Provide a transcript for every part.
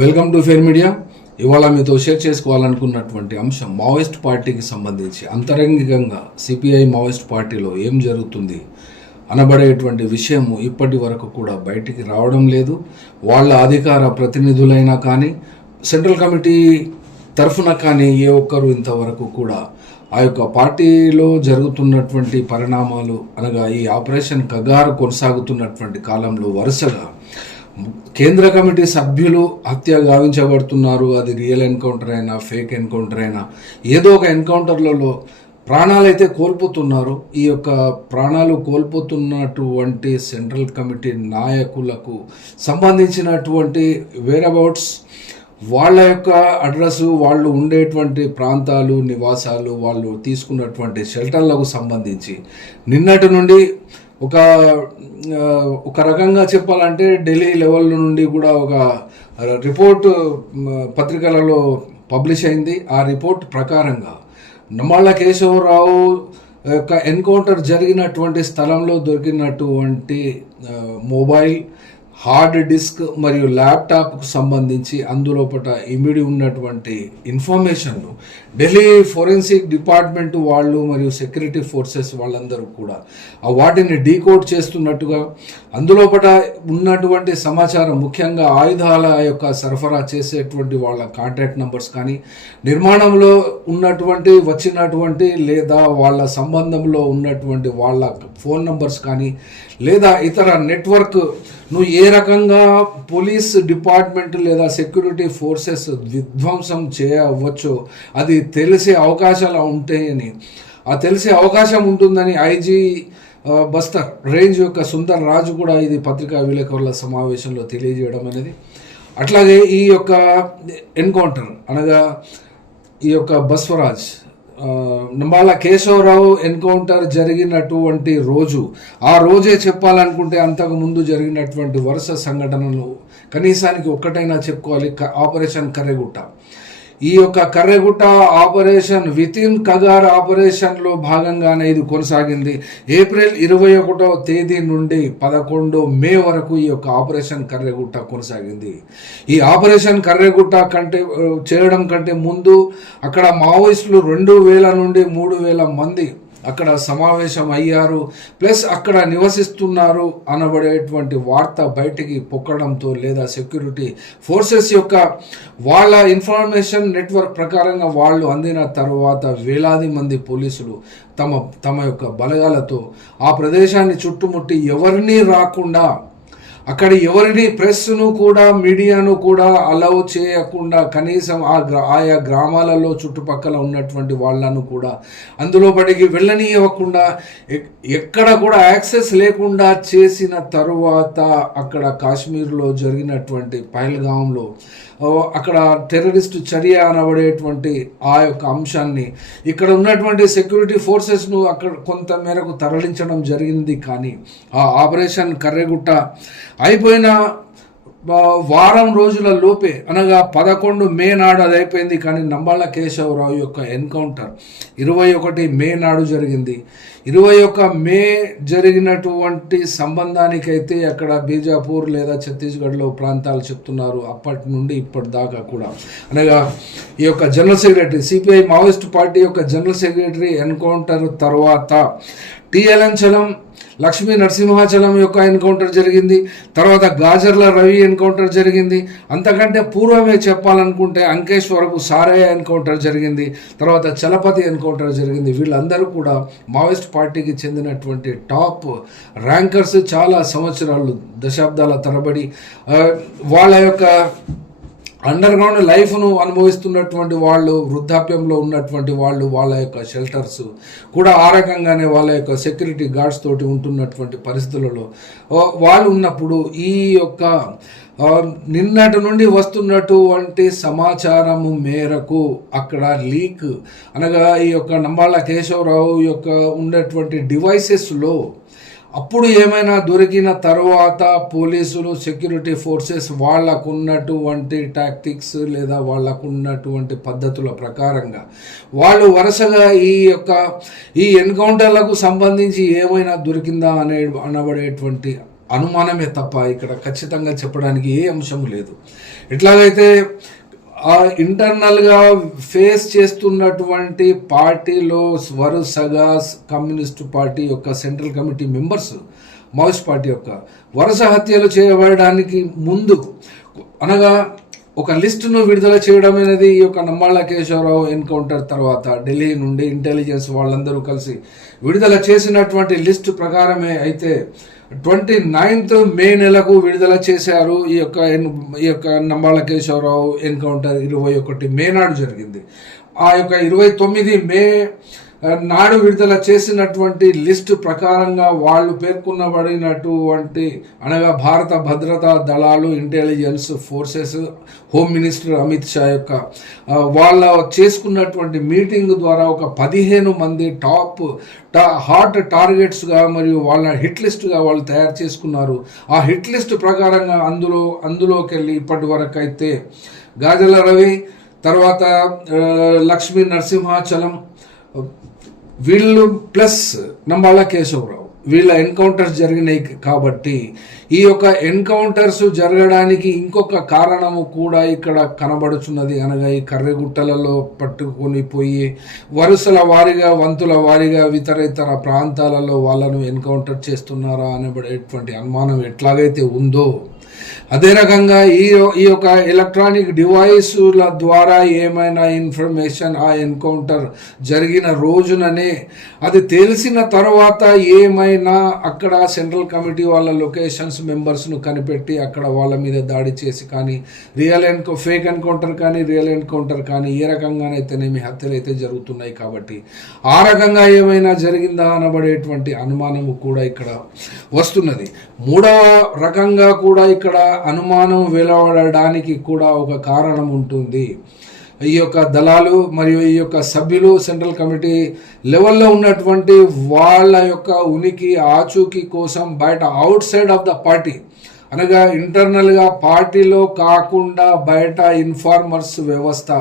Welcome to fair media. ఇవాళ మీతో share చేసుకోవాలనుకున్నటువంటి అంశం మావోయిస్ట్ పార్టీకి సంబంధించి అంతరంగికంగా సిపిఐ మావోయిస్ట్ పార్టీలో ఏం జరుగుతుంది అనబడేటువంటి విషయము ఇప్పటి వరకు కూడా బయటికి రావడం లేదు. వాళ్ళ అధికార ప్రతినిధులైనా కానీ సెంట్రల్ కమిటీ తరఫున కానీ ఏ ఒక్కరు ఇంతవరకు కూడా ఆ యొక్క పార్టీలో జరుగుతున్నటువంటి పరిణామాలు అనగా ఈ ఆపరేషన్ కగారు కొనసాగుతున్నటువంటి కాలంలో వరుసగా కేంద్ర కమిటీ సభ్యులు హత్య గావించబడుతున్నారు. అది రియల్ ఎన్కౌంటర్ అయినా ఫేక్ ఎన్కౌంటర్ అయినా ఏదో ఒక ఎన్కౌంటర్లలో ప్రాణాలైతే కోల్పోతున్నారు. ఈ యొక్క ప్రాణాలు కోల్పోతున్నటువంటి సెంట్రల్ కమిటీ నాయకులకు సంబంధించినటువంటి వేరబౌట్స్ వాళ్ళ యొక్క అడ్రస్ వాళ్ళు ఉండేటువంటి ప్రాంతాలు నివాసాలు వాళ్ళు తీసుకున్నటువంటి షెల్టర్లకు సంబంధించి నిన్నటి నుండి ఒక ఒక రకంగా చెప్పాలంటే ఢిల్లీ లెవెల్ నుండి కూడా ఒక రిపోర్ట్ పత్రికలలో పబ్లిష్ అయింది. ఆ రిపోర్ట్ ప్రకారంగా నమ్మళ్ళ కేశవరావు యొక్క ఎన్కౌంటర్ జరిగినటువంటి స్థలంలో దొరికినటువంటి మొబైల్ హార్డ్ డిస్క్ మరియు ల్యాప్టాప్కు సంబంధించి అందులోపట ఇమిడి ఉన్నటువంటి ఇన్ఫర్మేషన్ను ఢిల్లీ ఫోరెన్సిక్ డిపార్ట్మెంట్ వాళ్ళు మరియు సెక్యూరిటీ ఫోర్సెస్ వాళ్ళందరూ కూడా ఆ వాటిని డీకోడ్ చేస్తున్నట్టుగా అందులోపట ఉన్నటువంటి సమాచారం ముఖ్యంగా ఆయుధాల యొక్క సరఫరా చేసేటువంటి వాళ్ళ కాంటాక్ట్ నంబర్స్ కానీ నిర్మాణంలో ఉన్నటువంటి వచ్చినటువంటి లేదా వాళ్ళ సంబంధంలో ఉన్నటువంటి వాళ్ళ ఫోన్ నంబర్స్ కానీ లేదా ఇతర నెట్వర్క్ నువ్వు ఏ రకంగా పోలీస్ డిపార్ట్మెంట్ లేదా సెక్యూరిటీ ఫోర్సెస్ విధ్వంసం చేయవచ్చో అది తెలిసే అవకాశాలు ఉంటాయని. ఆ తెలిసే అవకాశం ఉంటుందని ఐజీ బస్తర్ రేంజ్ యొక్క సుందర్ రాజు కూడా ఇది పత్రికా విలేకరుల సమావేశంలో తెలియజేయడం అనేది. అట్లాగే ఈ యొక్క ఎన్కౌంటర్ అనగా ఈ యొక్క బస్వరాజ్ నిమ్మాల నంబాల కేశవరావు ఎన్కౌంటర్ జరిగినటువంటి రోజు ఆ రోజే చెప్పాలనుకుంటే అంతకు ముందు జరిగినటువంటి వరుస సంఘటనలు కనీసానికి ఒక్కటైనా చెప్పుకోవాలి. ఆపరేషన్ కర్రెగుట్ట. ఈ యొక్క కర్రెగుట్ట ఆపరేషన్ వితిన్ కగార్ ఆపరేషన్లో భాగంగానే ఇది కొనసాగింది. ఏప్రిల్ ఇరవై ఒకటో తేదీ నుండి పదకొండు మే వరకు ఈ యొక్క ఆపరేషన్ కర్రెగుట్ట కొనసాగింది. ఈ ఆపరేషన్ కర్రెగుట్ట కంటే చేయడం కంటే ముందు అక్కడ మావోయిస్టులు రెండు వేల నుండి మూడు వేల మంది అక్కడ సమావేశం అయ్యారు. ప్లస్ అక్కడ నివసిస్తున్నారు అనబడేటువంటి వార్త బయటికి పొక్కడంతో లేదా సెక్యూరిటీ ఫోర్సెస్ యొక్క వాళ్ళ ఇన్ఫర్మేషన్ నెట్వర్క్ ప్రకారంగా వాళ్ళు అందిన తర్వాత వేలాది మంది పోలీసులు తమ తమ యొక్క బలగాలతో ఆ ప్రదేశాన్ని చుట్టుముట్టి ఎవరినీ రాకుండా అక్కడ ఎవరిని ప్రెస్ను కూడా మీడియాను కూడా అలౌ చేయకుండా కనీసం ఆ గ్రా ఆయా గ్రామాలలో చుట్టుపక్కల ఉన్నటువంటి వాళ్ళను కూడా అందులో పడికి వెళ్ళనీయకుండా ఎక్- ఎక్కడ కూడా యాక్సెస్ లేకుండా చేసిన తరువాత అక్కడ కాశ్మీర్లో జరిగినటువంటి పహల్గాంలో అక్కడ టెర్రరిస్ట్ చర్య అనబడేటువంటి ఆ యొక్క అంశాన్ని ఇక్కడ ఉన్నటువంటి సెక్యూరిటీ ఫోర్సెస్ను అక్కడ కొంత మేరకు తరలించడం జరిగింది కానీ ఆ ఆపరేషన్ కర్రెగుట్ట అయిపోయిన వారం రోజుల లోపే అనగా పదకొండు మే నాడు అది అయిపోయింది. కానీ నంబాళ్ళ కేశవరావు యొక్క ఎన్కౌంటర్ ఇరవై ఒకటి మే నాడు జరిగింది. ఇరవై ఒక మే జరిగినటువంటి సంబంధానికైతే అక్కడ బీజాపూర్ లేదా ఛత్తీస్గఢ్లో ప్రాంతాలు చెప్తున్నారు. అప్పటి నుండి ఇప్పటిదాకా కూడా. అనగా ఈ యొక్క general secretary CPI Maoist party యొక్క జనరల్ సెక్రటరీ ఎన్కౌంటర్ తర్వాత టిఎల్ఎన్ లక్ష్మీ నరసింహాచలం యొక్క ఎన్కౌంటర్ జరిగింది. తర్వాత గాజర్ల రవి ఎన్కౌంటర్ జరిగింది. అంతకంటే పూర్వమే చెప్పాలనుకుంటే అంకేష్ వరకు సారయ్య ఎన్కౌంటర్ జరిగింది. తర్వాత చలపతి ఎన్కౌంటర్ జరిగింది. వీళ్ళందరూ కూడా మావోయిస్ట్ పార్టీకి చెందినటువంటి టాప్ ర్యాంకర్స్ చాలా సంవత్సరాలు దశాబ్దాల తరబడి వాళ్ళ యొక్క అండర్ గ్రౌండ్ లైఫ్ను అనుభవిస్తున్నటువంటి వాళ్ళు వృద్ధాప్యంలో ఉన్నటువంటి వాళ్ళు వాళ్ళ యొక్క షెల్టర్స్ కూడా ఆ రకంగానే వాళ్ళ యొక్క సెక్యూరిటీ గార్డ్స్ తోటి ఉంటున్నటువంటి పరిస్థితులలో వాళ్ళు ఉన్నప్పుడు ఈ యొక్క నిన్నటి నుండి వస్తున్నటువంటి సమాచారము మేరకు అక్కడ లీక్ అనగా ఈ యొక్క నంబాళ్ళ కేశవరావు యొక్క ఉన్నటువంటి డివైసెస్లో అప్పుడు ఏమైనా దొరికిన తర్వాత పోలీసులు సెక్యూరిటీ ఫోర్సెస్ వాళ్ళకున్నటువంటి టాక్టిక్స్ లేదా వాళ్ళకున్నటువంటి పద్ధతుల ప్రకారంగా వాళ్ళు వరుసగా ఈ యొక్క ఈ ఎన్కౌంటర్లకు సంబంధించి ఏమైనా దొరికిందా అనే అనబడేటువంటి అనుమానమే తప్ప ఇక్కడ ఖచ్చితంగా చెప్పడానికి ఏ అంశం లేదు. ఎట్లాగైతే ఆ ఇంటర్నల్గా ఫేస్ చేస్తున్నటువంటి పార్టీలో వరుసగా కమ్యూనిస్టు పార్టీ యొక్క central committee members Maoist party యొక్క వరుస హత్యలు చేయబడడానికి ముందు అనగా ఒక లిస్టును విడుదల చేయడం అనేది ఈ యొక్క నమ్మాళ్ళ కేశవరావు ఎన్కౌంటర్ తర్వాత ఢిల్లీ నుండి ఇంటెలిజెన్స్ వాళ్ళందరూ కలిసి విడుదల చేసినటువంటి లిస్టు ప్రకారమే అయితే ట్వంటీ నైన్త్ మే నెలకు విడుదల చేశారు ఈ యొక్క ఈ యొక్క నంబాళ్ళ కేశవరావు ఎన్కౌంటర్ ఇరవై ఒకటి మే నాడు జరిగింది. ఆ యొక్క ఇరవై తొమ్మిది మే నాడు విడుదల చేసినటువంటి లిస్టు ప్రకారంగా వాళ్ళు పేర్కొనబడినటువంటి అనగా భారత భద్రతా దళాలు intelligence forces home minister Amit Shah యొక్క వాళ్ళ చేసుకున్నటువంటి మీటింగ్ ద్వారా ఒక పదిహేను మంది టాప్ టా హాట్ టార్గెట్స్గా మరియు వాళ్ళ హిట్ లిస్ట్గా వాళ్ళు తయారు చేసుకున్నారు. ఆ హిట్ లిస్ట్ ప్రకారంగా అందులో అందులోకి వెళ్ళి ఇప్పటి వరకు అయితే గాజల రవి తర్వాత లక్ష్మీ నరసింహాచలం వీళ్ళు ప్లస్ నంబాల కేశవరావు. వీళ్ళ ఎన్కౌంటర్స్ జరిగినాయి కాబట్టి ఈ యొక్క ఎన్కౌంటర్స్ జరగడానికి ఇంకొక కారణము కూడా ఇక్కడ కనబడుచున్నది. అనగా ఈ కర్రెగుట్టలలో పట్టుకొని పోయి వరుసల వారీగా వంతుల వారీగా ఇతర ఇతర ప్రాంతాలలో వాళ్ళను ఎన్కౌంటర్ చేస్తున్నారా అనబడేటువంటి అనుమానం ఎట్లాగైతే ఉందో అదే రకంగా ఈ ఈ యొక్క ఎలక్ట్రానిక్ డివైసుల ద్వారా ఏమైనా ఇన్ఫర్మేషన్ ఆ ఎన్కౌంటర్ జరిగిన రోజుననే అది తెలిసిన తర్వాత ఏమైనా అక్కడ సెంట్రల్ కమిటీ వాళ్ళ లొకేషన్స్ మెంబర్స్ను కనిపెట్టి అక్కడ వాళ్ళ మీద దాడి చేసి కానీ రియల్ ఎన్కౌ ఫేక్ ఎన్కౌంటర్ కానీ రియల్ ఎన్కౌంటర్ కానీ ఏ రకంగానైతేనేమి హత్యలు అయితే జరుగుతున్నాయి కాబట్టి ఆ రకంగా ఏమైనా జరిగిందా అనబడేటువంటి అనుమానము కూడా ఇక్కడ వస్తున్నది. మూడవ రకంగా కూడా ఇక్కడ అనుమానం వెలువడడానికి కూడా ఒక కారణం ఉంటుంది. ఈ యొక్క దళాలు మరియు ఈ యొక్క సభ్యులు సెంట్రల్ కమిటీ లెవెల్లో ఉన్నటువంటి వాళ్ళ యొక్క ఉనికి ఆచూకీ కోసం బయట outside of the party అనగా ఇంటర్నల్గా పార్టీలో కాకుండా బయట ఇన్ఫార్మర్స్ వ్యవస్థ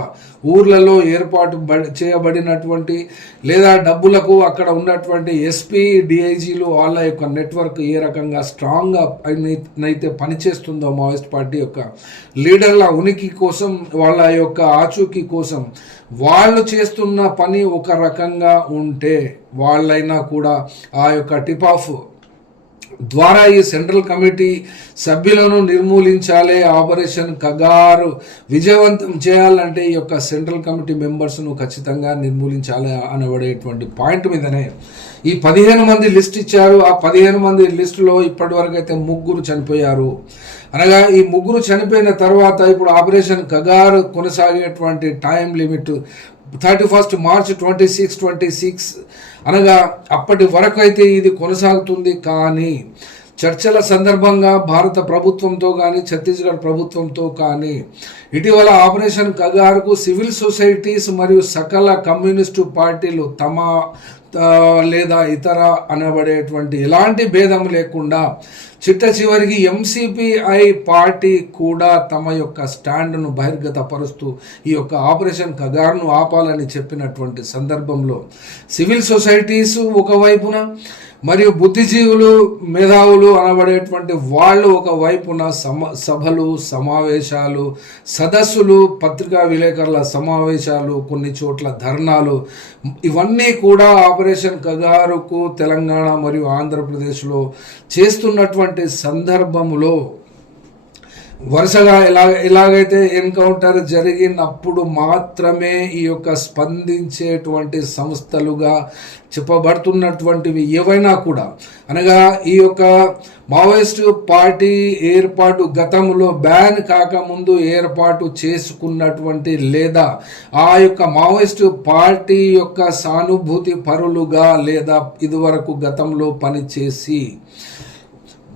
ఊర్లలో ఏర్పాటు చేయబడినటువంటి లేదా డబ్బులకు అక్కడ ఉన్నటువంటి ఎస్పీ డిఐజీలు వాళ్ళ యొక్క నెట్వర్క్ ఏ రకంగా స్ట్రాంగ్గా అయితే పనిచేస్తుందో మావోయిస్ట్ పార్టీ యొక్క లీడర్ల ఉనికి కోసం వాళ్ళ యొక్క ఆచూకీ కోసం వాళ్ళు చేస్తున్న పని ఒక రకంగా ఉంటే వాళ్ళైనా కూడా ఆ యొక్క టిప్ ఆఫ్ ద్వారా ఈ సెంట్రల్ కమిటీ సభ్యులను నిర్మూలించాలి ఆపరేషన్ కగారు. విజయవంతం చేయాలంటే ఈ యొక్క సెంట్రల్ కమిటీ మెంబర్స్ను ఖచ్చితంగా నిర్మూలించాలి అనబడేటువంటి పాయింట్ మీదనే. ఈ పదిహేను మంది లిస్ట్ ఇచ్చారు. ఆ పదిహేను మంది లిస్టులో ఇప్పటివరకు అయితే ముగ్గురు చనిపోయారు. అనగా ఈ ముగ్గురు చనిపోయిన తర్వాత ఇప్పుడు operation Kagar కొనసాగేటువంటి time limit thirty first March twenty six twenty six. అనగా అప్పటి వరకు అయితే ఇది కొనసాగుతుంది కానీ చర్చల సందర్భంగా భారత ప్రభుత్వంతో కానీ ఛత్తీస్గఢ్ ప్రభుత్వంతో కానీ ఇటీవల ఆపరేషన్ కగారుకు సివిల్ సొసైటీస్ మరియు సకల కమ్యూనిస్టు పార్టీలు తమ లేదా ఇతర అనబడేటువంటి ఎలాంటి భేదం లేకుండా చిట్ట చివరికి ఎంసీపీఐ పార్టీ కూడా తమ యొక్క స్టాండ్ను బహిర్గతపరుస్తూ ఈ యొక్క ఆపరేషన్ కగార్ను ఆపాలని చెప్పినటువంటి సందర్భంలో సివిల్ సొసైటీస్ ఒకవైపున మరియు బుద్ధిజీవులు మేధావులు అనబడేటువంటి వాళ్ళు ఒక వైపున సమ సభలు సమావేశాలు సదస్సులు పత్రికా విలేకరుల సమావేశాలు కొన్ని చోట్ల ధర్నాలు. ఇవన్నీ కూడా ఆపరేషన్ కగారుకు తెలంగాణ మరియు ఆంధ్రప్రదేశ్లో చేస్తున్నటువంటి సందర్భంలో వరుసగా ఎలా ఎలాగైతే ఎన్కౌంటర్ జరిగినప్పుడు మాత్రమే ఈ యొక్క స్పందించేటువంటి సంస్థలుగా చెప్పబడుతున్నటువంటివి ఏవైనా కూడా. అనగా ఈ యొక్క మావోయిస్టు పార్టీ ఏర్పాటు గతంలో బ్యాన్ కాకముందు ఏర్పాటు చేసుకున్నటువంటి లేదా ఆ యొక్క మావోయిస్ట్ పార్టీ యొక్క సానుభూతి పరులుగా లేదా ఇదివరకు గతంలో పనిచేసి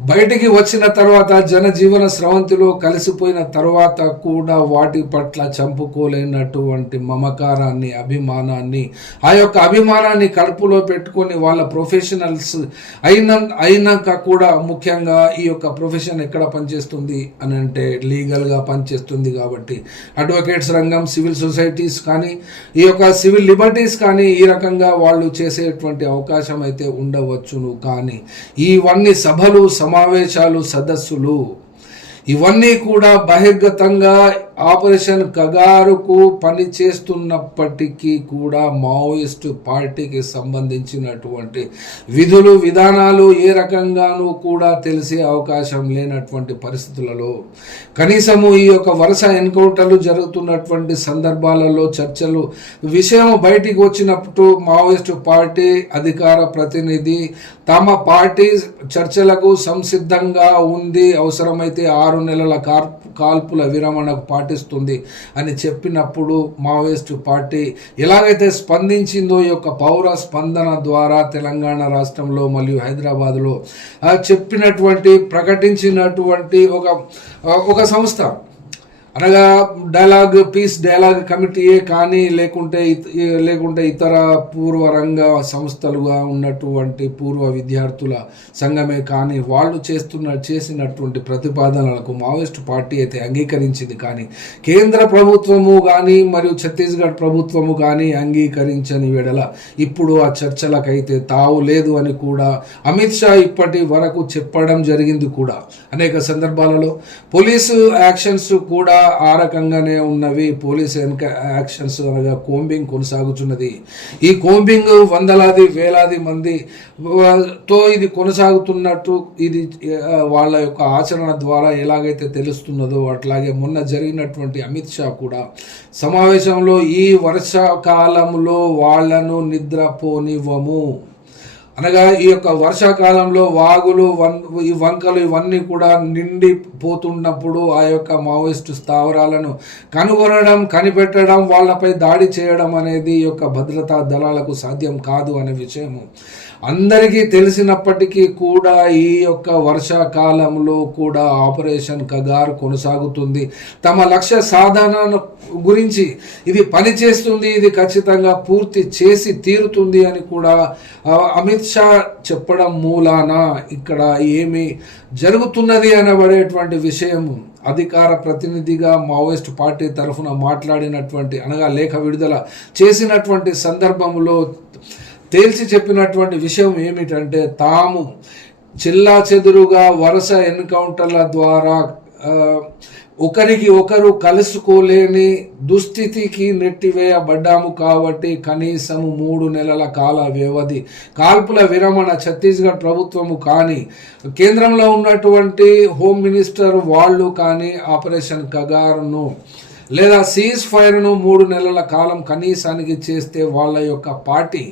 బయటికి వచ్చిన తర్వాత జనజీవన స్రవంతిలో కలిసిపోయిన తర్వాత కూడా వాటి పట్ల చంపుకోలేనటువంటి మమకారాన్ని అభిమానాన్ని ఆ యొక్క అభిమానాన్ని కడుపులో పెట్టుకొని వాళ్ళ ప్రొఫెషనల్స్ అయిన అయినాక కూడా ముఖ్యంగా ఈ యొక్క ప్రొఫెషన్ ఎక్కడ పనిచేస్తుంది అని అంటే లీగల్గా పనిచేస్తుంది కాబట్టి అడ్వకేట్స్ రంగం సివిల్ సొసైటీస్ కానీ ఈ యొక్క సివిల్ లిబర్టీస్ కానీ ఈ రకంగా వాళ్ళు చేసేటువంటి అవకాశం అయితే ఉండవచ్చును. కానీ ఇవన్నీ సభలు సమావేశాలు సదస్సులు. ఇవన్నీ కూడా బహిర్గతంగా ఆపరేషన్ కగారుకు పని చేస్తున్నప్పటికీ కూడా మావోయిస్టు పార్టీకి సంబంధించినటువంటి విధులు విధానాలు ఏ రకంగానూ కూడా తెలిసే అవకాశం లేనటువంటి పరిస్థితులలో కనీసము ఈ యొక్క వరుస ఎన్కౌంటర్లు జరుగుతున్నటువంటి సందర్భాలలో చర్చలు విషయం బయటికి వచ్చినప్పుడు మావోయిస్టు పార్టీ అధికార ప్రతినిధి తమ పార్టీ చర్చలకు సంసిద్ధంగా ఉంది అవసరమైతే ఆరు నెలల కార్ కాల్పుల విరమణకు పాటిస్తుంది అని చెప్పినప్పుడు మావోయిస్టు పార్టీ ఎలాగైతే స్పందించిందో ఈ యొక్క పౌర స్పందన ద్వారా తెలంగాణ రాష్ట్రంలో మరియు హైదరాబాద్లో చెప్పినటువంటి ప్రకటించినటువంటి ఒక ఒక సంస్థ అనగా డైలాగ్ పీస్ డైలాగ్ కమిటీయే కానీ లేకుంటే లేకుంటే ఇతర పూర్వ రంగ సంస్థలుగా ఉన్నటువంటి పూర్వ విద్యార్థుల సంఘమే కానీ వాళ్ళు చేస్తున్న చేసినటువంటి ప్రతిపాదనలకు మావోయిస్ట్ పార్టీ అయితే అంగీకరించింది. కానీ కేంద్ర ప్రభుత్వము కానీ మరియు ఛత్తీస్గఢ్ ప్రభుత్వము కానీ అంగీకరించని వేడల ఇప్పుడు ఆ చర్చలకైతే తావు లేదు అని కూడా అమిత్ షా ఇప్పటి వరకు చెప్పడం జరిగింది కూడా. అనేక సందర్భాలలో పోలీసు యాక్షన్స్ కూడా ఆ రకంగానే ఉన్నవి పోలీస్ ఎన్క యాక్షన్స్ అనగా కోంబింగ్ కొనసాగుతున్నది ఈ కోంబింగ్ వందలాది వేలాది మంది తో ఇది కొనసాగుతున్నట్టు ఇది వాళ్ళ యొక్క ఆచరణ ద్వారా ఎలాగైతే తెలుస్తున్నదో అట్లాగే మొన్న జరిగినటువంటి అమిత్ షా కూడా సమావేశంలో ఈ వర్షాకాలంలో వాళ్ళను నిద్రపోనివ్వము. అనగా ఈ యొక్క వర్షాకాలంలో వాగులు వన్ ఈ వంకలు ఇవన్నీ కూడా నిండిపోతున్నప్పుడు ఆ యొక్క మావోయిస్ట్ స్థావరాలను కనుగొనడం కనిపెట్టడం వాళ్ళపై దాడి చేయడం అనేది ఈ యొక్క భద్రతా దళాలకు సాధ్యం కాదు అనే విషయము. అందరికీ తెలిసినప్పటికీ కూడా ఈ యొక్క వర్షాకాలంలో కూడా ఆపరేషన్ కగార్ కొనసాగుతుంది. తమ లక్ష్య సాధన గురించి ఇది పనిచేస్తుంది ఇది ఖచ్చితంగా పూర్తి చేసి తీరుతుంది అని కూడా అమిత్ అమిత్ షా చెప్పడం మూలాన ఇక్కడ ఏమి జరుగుతున్నది అనబడేటువంటి విషయం అధికార ప్రతినిధిగా మావోయిస్ట్ పార్టీ తరఫున మాట్లాడినటువంటి అనగా లేఖ విడుదల చేసినటువంటి సందర్భంలో తేల్చి చెప్పినటువంటి విషయం ఏమిటంటే తాము చిల్లా చెదురుగా వరుస ఎన్కౌంటర్ల ద్వారా ఒకరికి ఒకరు కలుసుకోలేని దుస్థితికి నెట్టివేయబడ్డాము కాబట్టి కనీసము మూడు నెలల కాల వ్యవధి. కాల్పుల విరమణ ఛత్తీస్గఢ్ ప్రభుత్వము కానీ కేంద్రంలో ఉన్నటువంటి హోమ్ మినిస్టర్ వాళ్ళు కానీ ఆపరేషన్ కగారును లేదా సీజ్ ఫైర్ను మూడు నెలల కాలం కనీసానికి చేస్తే వాళ్ళ యొక్క పార్టీ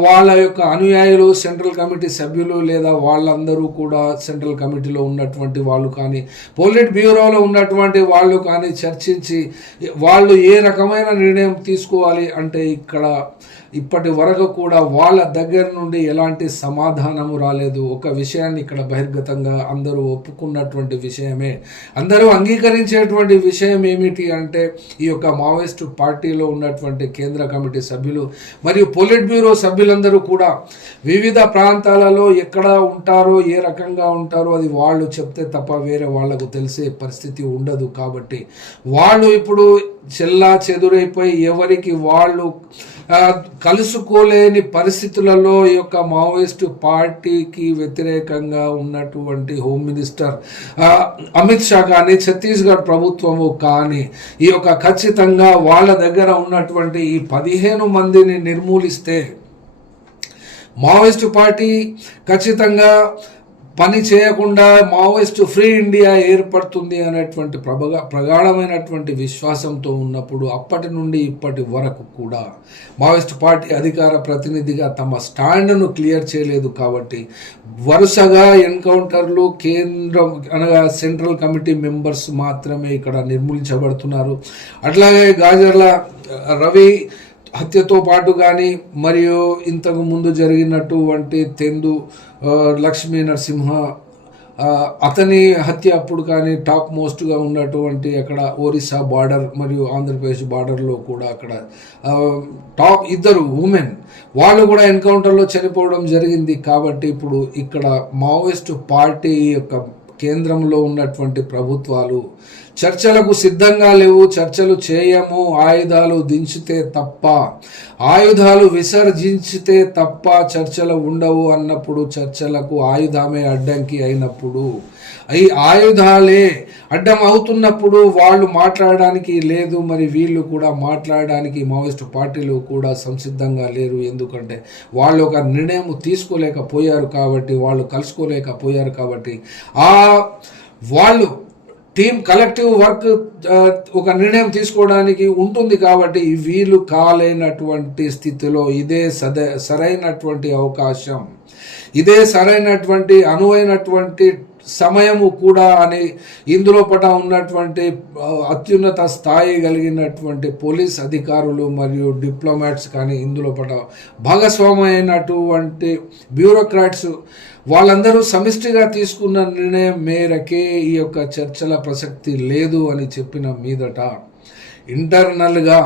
వాళ్ళ యొక్క అనుయాయులు సెంట్రల్ కమిటీ సభ్యులు లేదా వాళ్ళందరూ కూడా సెంట్రల్ కమిటీలో ఉన్నటువంటి వాళ్ళు కానీ పోలిట్ బ్యూరోలో ఉన్నటువంటి వాళ్ళు కానీ చర్చించి వాళ్ళు ఏ రకమైన నిర్ణయం తీసుకోవాలి అంటే ఇక్కడ ఇప్పటి వరకు కూడా వాళ్ళ దగ్గర నుండి ఎలాంటి సమాధానము రాలేదు. ఒక విషయాన్ని ఇక్కడ బహిర్గతంగా అందరూ ఒప్పుకున్నటువంటి విషయమే. అందరూ అంగీకరించేటువంటి విషయం ఏమిటి అంటే ఈ యొక్క మావోయిస్టు పార్టీలో ఉన్నటువంటి కేంద్ర కమిటీ సభ్యులు మరియు పోలిట్ బ్యూరో సభ్యులందరూ కూడా వివిధ ప్రాంతాలలో ఎక్కడ ఉంటారో ఏ రకంగా ఉంటారో అది వాళ్ళు చెప్తే తప్ప వేరే వాళ్ళకు తెలిసే పరిస్థితి ఉండదు కాబట్టి వాళ్ళు ఇప్పుడు చెల్లా చెదురైపోయి ఎవరికి వాళ్ళు కలుసుకోలేని పరిస్థితులలో ఈ యొక్క మావోయిస్టు పార్టీకి వ్యతిరేకంగా ఉన్నటువంటి హోమ్ మినిస్టర్ అమిత్ షా కానీ ఛత్తీస్గఢ్ ప్రభుత్వము కానీ ఈ యొక్క ఖచ్చితంగా వాళ్ళ దగ్గర ఉన్నటువంటి ఈ పదిహేను మందిని నిర్మూలిస్తే మావోయిస్టు పార్టీ ఖచ్చితంగా పని చేయకుండా మావోయిస్టు ఫ్రీ ఇండియా ఏర్పడుతుంది అనేటువంటి ప్రభగా ప్రగాఢమైనటువంటి విశ్వాసంతో ఉన్నప్పుడు అప్పటి నుండి ఇప్పటి వరకు కూడా మావోయిస్టు పార్టీ అధికార ప్రతినిధిగా తమ స్టాండ్ను క్లియర్ చేయలేదు కాబట్టి వరుసగా ఎన్కౌంటర్లు కేంద్రం అనగా సెంట్రల్ కమిటీ మెంబర్స్ మాత్రమే ఇక్కడ నిర్మూలించబడుతున్నారు. అట్లాగే గాజర్ల రవి హత్యతో పాటు కానీ మరియు ఇంతకు ముందు జరిగినటువంటి తెందు లక్ష్మీ నరసింహ అతని హత్య అప్పుడు కానీ టాప్ మోస్ట్గా ఉన్నటువంటి అక్కడ ఒరిస్సా బార్డర్ మరియు ఆంధ్రప్రదేశ్ బార్డర్లో కూడా అక్కడ టాప్ ఇద్దరు ఉమెన్ వాళ్ళు కూడా ఎన్కౌంటర్లో చనిపోవడం జరిగింది కాబట్టి ఇప్పుడు ఇక్కడ మావోయిస్టు పార్టీ యొక్క కేంద్రంలో ఉన్నటువంటి ప్రభుత్వాలు చర్చలకు సిద్ధంగా లేవు చర్చలు చేయము ఆయుధాలు దించితే తప్ప ఆయుధాలు విసర్జించితే తప్ప చర్చలు ఉండవు అన్నప్పుడు చర్చలకు ఆయుధమే అడ్డంకి అయినప్పుడు ఈ ఆయుధాలే అడ్డం అవుతున్నప్పుడు వాళ్ళు మాట్లాడడానికి లేదు మరి వీళ్ళు కూడా మాట్లాడడానికి మావోయిస్ట్ పార్టీలు కూడా సంసిద్ధంగా లేరు. ఎందుకంటే వాళ్ళు ఒక నిర్ణయం తీసుకోలేకపోయారు కాబట్టి వాళ్ళు కలుసుకోలేకపోయారు కాబట్టి. ఆ వాళ్ళు టీం కలెక్టివ్ వర్క్ ఒక నిర్ణయం తీసుకోవడానికి ఉంటుంది కాబట్టి వీళ్ళు కాలేనటువంటి స్థితిలో ఇదే సద సరైనటువంటి అవకాశం. ఇదే సరైనటువంటి అనువైనటువంటి సమయము కూడా అని ఇందులో పట ఉన్నటువంటి అత్యున్నత స్థాయి కలిగినటువంటి పోలీస్ అధికారులు మరియు డిప్లొమాట్స్ కానీ ఇందులో పట భాగస్వామైనటువంటి బ్యూరోక్రాట్స్ వాళ్ళందరూ సమిష్టిగా తీసుకున్న నిర్ణయం మేరకే ఈ యొక్క చర్చల ప్రసక్తి లేదు అని చెప్పిన మీదట ఇంటర్నల్గా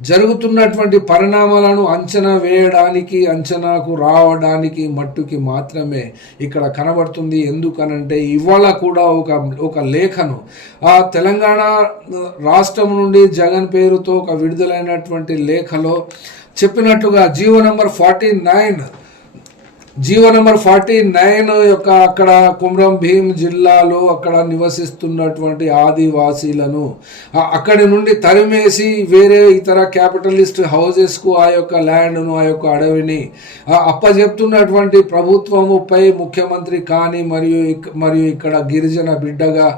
జరుగుతున్నటువంటి పరిణామాలను అంచనా వేయడానికి అంచనాకు రావడానికి మట్టుకి మాత్రమే ఇక్కడ కనబడుతుంది. ఎందుకనంటే ఇవాళ కూడా ఒక ఒక లేఖను. ఆ తెలంగాణ రాష్ట్రం నుండి జగన్ పేరుతో ఒక విడుదలైనటువంటి లేఖలో చెప్పినట్టుగా GO number forty nine GO number forty nine యొక్క అక్కడ కుమ్రం భీం జిల్లాలో అక్కడ నివసిస్తున్నటువంటి ఆదివాసీలను అక్కడి నుండి తరిమేసి వేరే ఇతర క్యాపిటలిస్ట్ హౌజెస్కు ఆ యొక్క ల్యాండ్ను ఆ యొక్క అడవిని అప్పజెప్తున్నటువంటి ప్రభుత్వముపై ముఖ్యమంత్రి కానీ మరియు ఇక్- మరియు ఇక్కడ గిరిజన బిడ్డగా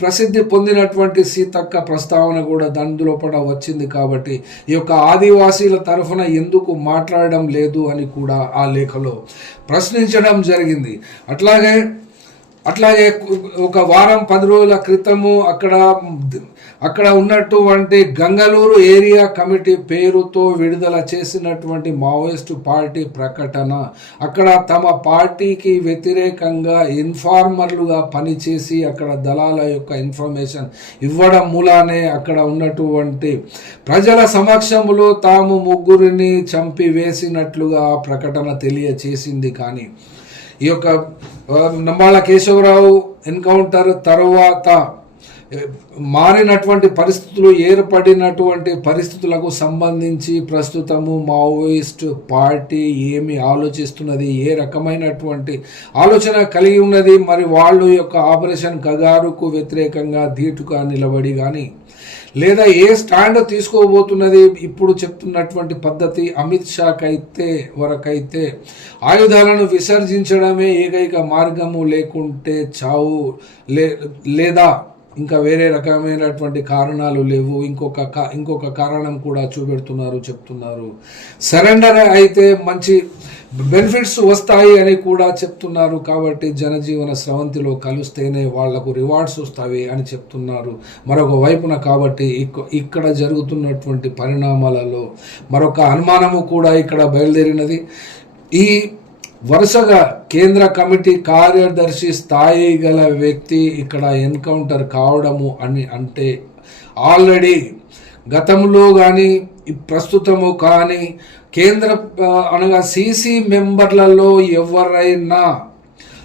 ప్రసిద్ధి పొందినటువంటి సీతక్క ప్రస్తావన కూడా దానిలో వచ్చింది కాబట్టి ఈ యొక్క ఆదివాసీల తరఫున ఎందుకు మాట్లాడడం లేదు అని కూడా ఆ లేఖలో ప్రశ్నించడం జరిగింది. అట్లాగే అట్లాగే ఒక వారం పది రోజుల క్రితము అక్కడ అక్కడ ఉన్నటువంటి గంగలూరు ఏరియా కమిటీ పేరుతో విడుదల చేసినటువంటి మావోయిస్టు పార్టీ ప్రకటన. అక్కడ తమ పార్టీకి వ్యతిరేకంగా ఇన్ఫార్మర్లుగా పనిచేసి అక్కడ దళాల యొక్క ఇన్ఫర్మేషన్ ఇవ్వడం మూలానే అక్కడ ఉన్నటువంటి ప్రజల సమక్షంలో తాము ముగ్గురిని చంపి వేసినట్లుగా ఆ ప్రకటన తెలియచేసింది కానీ. ఈ యొక్క ఆ, నంబాళ కేశవరావు ఎన్కౌంటర్ తరువాత మారినటువంటి పరిస్థితులు ఏర్పడినటువంటి పరిస్థితులకు సంబంధించి ప్రస్తుతము మావోయిస్ట్ పార్టీ ఏమి ఆలోచిస్తున్నది ఏ రకమైనటువంటి ఆలోచన కలిగి ఉన్నది మరి వాళ్ళు యొక్క ఆపరేషన్ కగారుకు వ్యతిరేకంగా ధీటుగా నిలబడి కానీ లేదా ఏ స్టాండ్ తీసుకోబోతున్నది ఇప్పుడు చెప్తున్నటువంటి పద్ధతి అమిత్ షాకైతే వరకైతే ఆయుధాలను విసర్జించడమే ఏకైక మార్గము లేకుంటే చావు లే లేదా ఇంకా వేరే రకమైనటువంటి కారణాలు లేవు. ఇంకొక కా- ఇంకొక కారణం కూడా చూపెడుతున్నారు చెప్తున్నారు. సరెండర్ అయితే మంచి బెనిఫిట్స్ వస్తాయి అని కూడా చెప్తున్నారు కాబట్టి జనజీవన స్రవంతిలో కలిస్తేనే వాళ్ళకు రివార్డ్స్ వస్తాయి అని చెప్తున్నారు. మరొక వైపున కాబట్టి ఇక్క- ఇక్కడ జరుగుతున్నటువంటి పరిణామాలలో మరొక అనుమానము కూడా ఇక్కడ బయలుదేరినది. ఈ వరుసగా కేంద్ర కమిటీ కార్యదర్శి స్థాయి గల వ్యక్తి ఇక్కడ ఎన్కౌంటర్ కావడము అని అంటే ఆల్రెడీ గతంలో కానీ ప్రస్తుతము కానీ కేంద్ర అనగా సీసీ మెంబర్లలో ఎవరైనా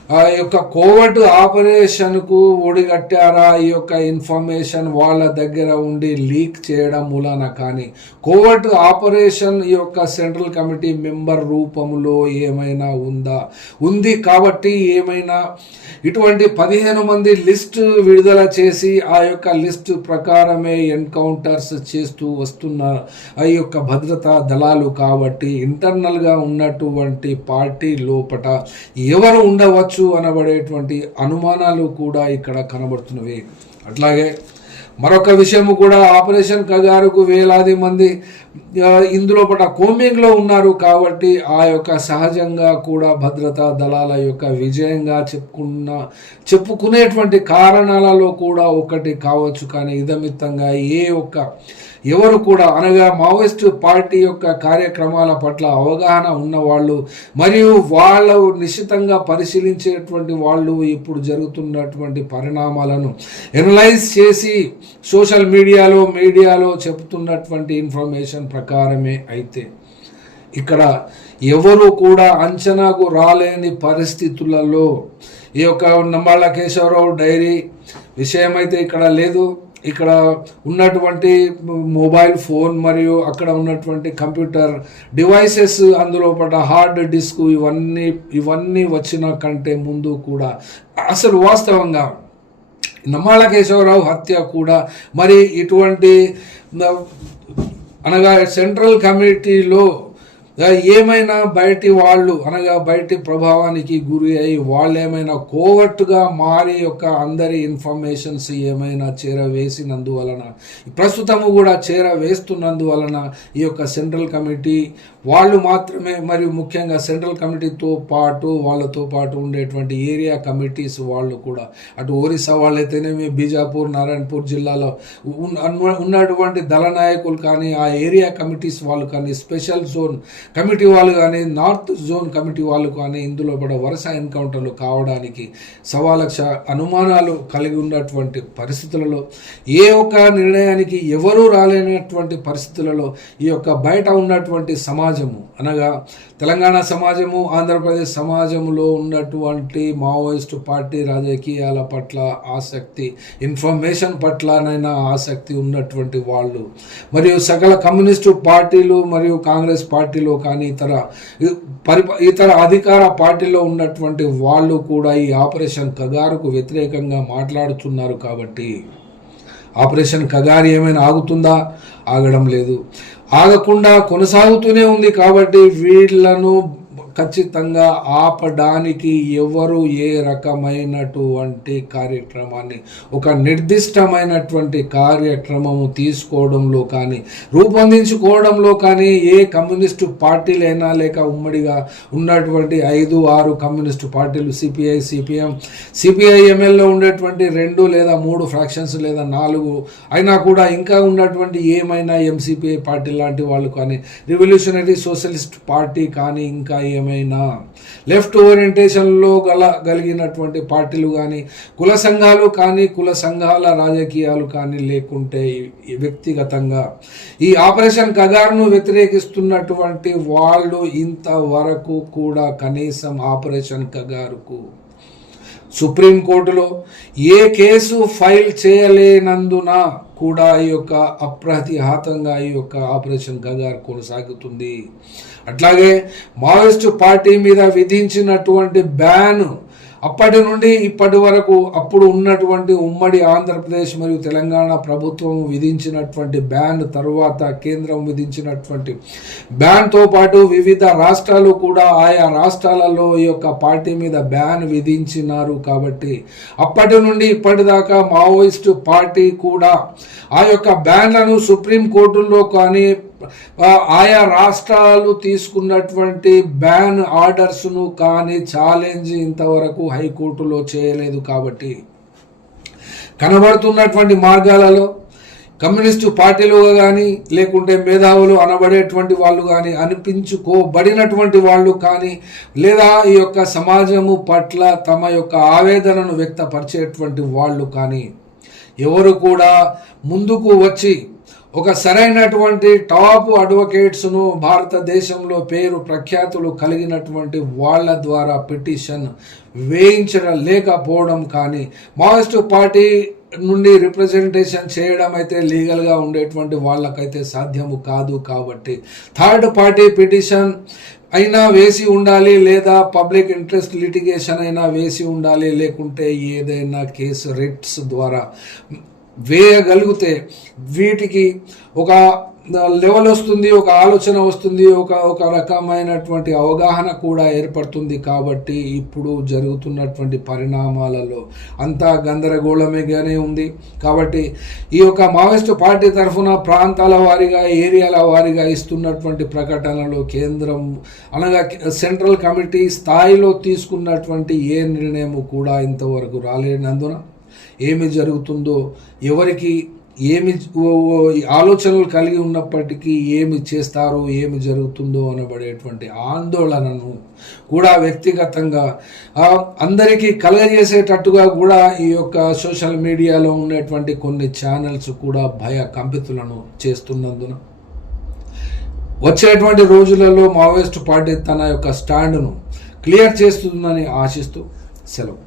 ఆ యొక్క కోవిడ్ ఆపరేషన్కు ఒడిగట్టారా? ఈ యొక్క ఇన్ఫర్మేషన్ వాళ్ళ దగ్గర ఉండి లీక్ చేయడం మూలాన కానీ కోవట్ ఆపరేషన్ ఈ యొక్క సెంట్రల్ కమిటీ మెంబర్ రూపంలో ఏమైనా ఉందా? ఉంది కాబట్టి ఏమైనా? ఇటువంటి పదిహేను మంది లిస్ట్ విడుదల చేసి ఆ యొక్క లిస్ట్ ప్రకారమే ఎన్కౌంటర్స్ చేస్తూ వస్తున్న ఆ యొక్క భద్రతా దళాలు కాబట్టి ఇంటర్నల్గా ఉన్నటువంటి పార్టీ లోపట ఎవరు ఉండవచ్చు? అనబడేటువంటి అనుమానాలు కూడా ఇక్కడ కనబడుతున్నవి. అట్లాగే మరొక విషయము కూడా ఆపరేషన్ కగారుకు వేలాది మంది ఇందులో పట కోమింగ్లో ఉన్నారు కాబట్టి ఆ యొక్క సహజంగా కూడా భద్రతా దళాల యొక్క విజయంగా చెప్పుకున్న చెప్పుకునేటువంటి కారణాలలో కూడా ఒకటి కావచ్చు. కానీ ఇదమిత్తంగా ఏ ఒక్క ఎవరు కూడా అనగా మావోయిస్ట్ పార్టీ యొక్క కార్యక్రమాల పట్ల అవగాహన ఉన్నవాళ్ళు మరియు వాళ్ళు నిశ్చితంగా పరిశీలించేటువంటి వాళ్ళు ఇప్పుడు జరుగుతున్నటువంటి పరిణామాలను ఎనలైజ్ చేసి సోషల్ మీడియాలో మీడియాలో చెప్తున్నటువంటి ఇన్ఫర్మేషన్ ప్రకారమే అయితే. ఇక్కడ ఎవరు కూడా అంచనాకు రాలేని పరిస్థితులలో ఈ యొక్క నమ్మాళ్ళ కేశవరావు డైరీ విషయం అయితే ఇక్కడ లేదు. ఇక్కడ ఉన్నటువంటి మొబైల్ ఫోన్ మరియు అక్కడ ఉన్నటువంటి కంప్యూటర్ డివైసెస్ అందులో పడ్డ హార్డ్ డిస్క్ ఇవన్నీ ఇవన్నీ వచ్చిన కంటే ముందు కూడా అసలు వాస్తవంగా నమ్మాళ కేశవరావు హత్య కూడా మరి ఇటువంటి అనగా సెంట్రల్ కమిటీలో ఏమైనా బయటి వాళ్ళు అనగా బయటి ప్రభావానికి గురి అయి వాళ్ళు ఏమైనా కోవర్టుగా మారి యొక్క అందరి ఇన్ఫర్మేషన్స్ ఏమైనా చేరవేసినందువలన ప్రస్తుతము కూడా చేరవేస్తున్నందువలన ఈ యొక్క సెంట్రల్ కమిటీ వాళ్ళు మాత్రమే మరియు ముఖ్యంగా సెంట్రల్ కమిటీతో పాటు వాళ్ళతో పాటు ఉండేటువంటి ఏరియా కమిటీస్ వాళ్ళు కూడా. అటు ఒరిస్సా వాళ్ళైతేనేమి బీజాపూర్ నారాయణపూర్ జిల్లాలో ఉన్న- ఉన్నటువంటి దళ నాయకులు కానీ ఆ ఏరియా కమిటీస్ వాళ్ళు కానీ స్పెషల్ జోన్ కమిటీ వాళ్ళు కానీ నార్త్ జోన్ కమిటీ వాళ్ళు కానీ ఇందులో కూడా వరుస ఎన్కౌంటర్లు కావడానికి సవా లక్ష అనుమానాలు కలిగి ఉన్నటువంటి పరిస్థితులలో ఏ ఒక్క నిర్ణయానికి ఎవరూ రాలేనటువంటి పరిస్థితులలో ఈ యొక్క బయట ఉన్నటువంటి సమాజం సమాజము. అనగా తెలంగాణ సమాజము ఆంధ్రప్రదేశ్ సమాజంలో ఉన్నటువంటి మావోయిస్టు పార్టీ రాజకీయాల పట్ల ఆసక్తి ఇన్ఫర్మేషన్ పట్లనైనా ఆసక్తి ఉన్నటువంటి వాళ్ళు. మరియు సకల కమ్యూనిస్టు పార్టీలు మరియు కాంగ్రెస్ పార్టీలో కానీ ఇతర పరిప ఇతర అధికార పార్టీలో ఉన్నటువంటి వాళ్ళు కూడా ఈ ఆపరేషన్ కగారుకు వ్యతిరేకంగా మాట్లాడుతున్నారు కాబట్టి. ఆపరేషన్ కగారి ఏమైనా ఆగుతుందా? ఆగడం లేదు. ఆగకుండా కొనసాగుతూనే ఉంది కాబట్టి వీళ్ళను ఖచ్చితంగా ఆపడానికి ఎవరు ఏ రకమైనటువంటి కార్యక్రమాన్ని ఒక నిర్దిష్టమైనటువంటి కార్యక్రమము తీసుకోవడంలో కానీ రూపొందించుకోవడంలో కానీ ఏ కమ్యూనిస్టు పార్టీలైనా లేక ఉమ్మడిగా ఉన్నటువంటి ఐదు ఆరు కమ్యూనిస్టు పార్టీలు సిపిఐ సిపిఎం సిపిఐ ఎంఎల్లో ఉండేటువంటి రెండు లేదా మూడు ఫ్రాక్షన్స్ లేదా నాలుగు అయినా కూడా ఇంకా ఉన్నటువంటి ఏమైనా ఎంసిపిఐ పార్టీ లాంటి వాళ్ళు కానీ రివల్యూషనరీ సోషలిస్ట్ పార్టీ కానీ ఇంకా ఏమైనా లెఫ్ట్ ఓరియంటేషన్లో గల కలిగినటువంటి పార్టీలు కానీ కుల సంఘాలు కానీ కుల సంఘాల రాజకీయాలు కానీ లేకుంటే వ్యక్తిగతంగా ఈ ఆపరేషన్ కగార్ను వ్యతిరేకిస్తున్నటువంటి వాళ్ళు ఇంతవరకు కూడా కనీసం ఆపరేషన్ కగారుకు. సుప్రీంకోర్టులో ఏ కేసు ఫైల్ చేయలేనందున కూడా ఈ యొక్క అప్రతిహాతంగా ఈ యొక్క ఆపరేషన్ గగార్ కొనసాగుతుంది. అట్లాగే మావోయిస్టు పార్టీ మీద విధించినటువంటి బ్యాన్ అప్పటి నుండి ఇప్పటి వరకు అప్పుడు ఉన్నటువంటి ఉమ్మడి ఆంధ్రప్రదేశ్ మరియు తెలంగాణ ప్రభుత్వం విధించినటువంటి బ్యాన్ తర్వాత కేంద్రం విధించినటువంటి బ్యాన్తో పాటు వివిధ రాష్ట్రాలు కూడా ఆయా రాష్ట్రాలలో ఈ యొక్క పార్టీ మీద బ్యాన్ విధించినారు కాబట్టి అప్పటి నుండి ఇప్పటిదాకా మావోయిస్టు పార్టీ కూడా ఆ యొక్క బ్యాన్లను సుప్రీంకోర్టుల్లో కానీ ఆయా రాష్ట్రాలు తీసుకున్నటువంటి బ్యాన్ ఆర్డర్స్ను కానీ ఛాలెంజ్ ఇంతవరకు హైకోర్టులో చేయలేదు కాబట్టి కనబడుతున్నటువంటి మార్గాలలో కమ్యూనిస్టు పార్టీలు కానీ లేకుంటే మేధావులు అనబడేటువంటి వాళ్ళు కానీ అనిపించుకోబడినటువంటి వాళ్ళు కానీ లేదా ఈ యొక్క సమాజము పట్ల తమ యొక్క ఆవేదనను వ్యక్తపరిచేటువంటి వాళ్ళు కానీ ఎవరు కూడా ముందుకు వచ్చి ఒక సరైనటువంటి టాప్ అడ్వకేట్స్ను భారతదేశంలో పేరు ప్రఖ్యాతులు కలిగినటువంటి వాళ్ళ ద్వారా పిటిషన్ వేయించడం లేకపోవడం కానీ మావోయిస్టు పార్టీ నుండి రిప్రజెంటేషన్ చేయడం అయితే లీగల్గా ఉండేటువంటి వాళ్ళకైతే సాధ్యము కాదు కాబట్టి థర్డ్ పార్టీ పిటిషన్ అయినా వేసి ఉండాలి లేదా పబ్లిక్ ఇంట్రెస్ట్ లిటిగేషన్ అయినా వేసి ఉండాలి లేకుంటే ఏదైనా కేసు రిట్స్ ద్వారా వేయగలిగితే వీటికి ఒక లెవెల్ వస్తుంది ఒక ఆలోచన వస్తుంది ఒక ఒక రకమైనటువంటి అవగాహన కూడా ఏర్పడుతుంది కాబట్టి ఇప్పుడు జరుగుతున్నటువంటి పరిణామాలలో అంతా గందరగోళమేగానే ఉంది. కాబట్టి ఈ యొక్క మావోయిస్టు పార్టీ తరఫున ప్రాంతాల వారీగా ఏరియాల వారీగా ఇస్తున్నటువంటి ప్రకటనలో కేంద్రం అనగా సెంట్రల్ కమిటీ స్థాయిలో తీసుకున్నటువంటి ఏ నిర్ణయము కూడా ఇంతవరకు రాలేనందున ఏమి జరుగుతుందో ఎవరికి ఏమి ఆలోచనలు కలిగి ఉన్నప్పటికీ ఏమి చేస్తారో ఏమి జరుగుతుందో అనబడేటువంటి ఆందోళనను కూడా వ్యక్తిగతంగా అందరికీ కలగజేసేటట్టుగా కూడా ఈ యొక్క సోషల్ మీడియాలో ఉన్నటువంటి కొన్ని ఛానల్స్ కూడా భయ కంపితులను చేస్తున్నందున వచ్చేటువంటి రోజులలో మావోయిస్ట్ పార్టీ తన యొక్క స్టాండ్ను క్లియర్ చేస్తుందని ఆశిస్తూ సెలవు.